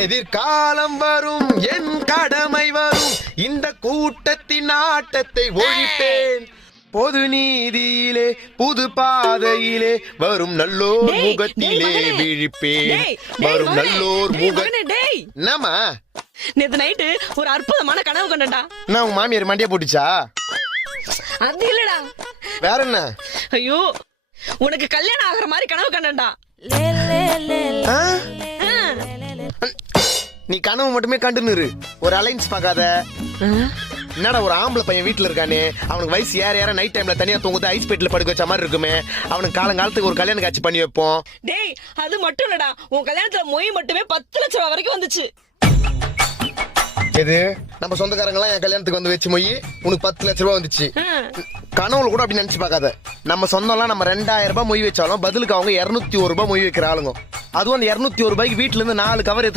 எதிர்காலம் வரும் என் கடமை வரும் இந்த கூட்டத்தின் ஆட்டத்தை ஒழிப்பேன் பொது நீதியிலே புது பாதையிலே வரும் நல்லோர் முகத்திலே விழிப்பேன் வரும் நல்லோர் என்னமா நேத்து நைட்டு ஒரு அற்புதமான கனவு கண்டா. நான் உங்க மாமியார் மண்டியா போட்டுச்சா? அது இல்லடா. வேற என்ன? ஐயோ உனக்கு கல்யாணம் ஆகுற மாதிரி கனவு கண்டா. நீ கனவு மட்டுமே கண்டுன்னு ஒரு அலைன்ஸ் பாக்காத. என்னடா ஒரு ஆம்பளை பையன் வீட்டுல இருக்கானே, அவனுக்கு வயசு ஏற நைட் டைம்ல தனியா தூங்குது ஐஸ் பெட்டில படுக்க வச்ச மாதிரி இருக்குமே, அவனுக்கு காலங்காலத்துக்கு ஒரு கல்யாணம் காட்சி பண்ணி வைப்போம். டேய் அது மட்டும் இல்லடா, உன் கல்யாணத்துல மொய் மட்டுமே 10 லட்சம் ரூபாய் வரைக்கும் வந்துச்சு. எது நம்ம சொந்தக்காரங்க எல்லாம் என் கல்யாணத்துக்கு வந்து வச்சு மொய் உனக்கு 10 லட்சம் ரூபாய் வந்துச்சு. கனவுல கூட அப்படி நினைச்சு பார்க்காத. நம்ம சொந்தம்லாம் நம்ம 2000 ரூபாய் மொய் வச்சாலும் பதிலுக்கு அவங்க 201 ரூபாய் மொய் வைக்கிற ஆளுங்க. அதுவும் அந்த 201 ரூபாய்க்கு வீட்டுல இருந்து 4 கவர்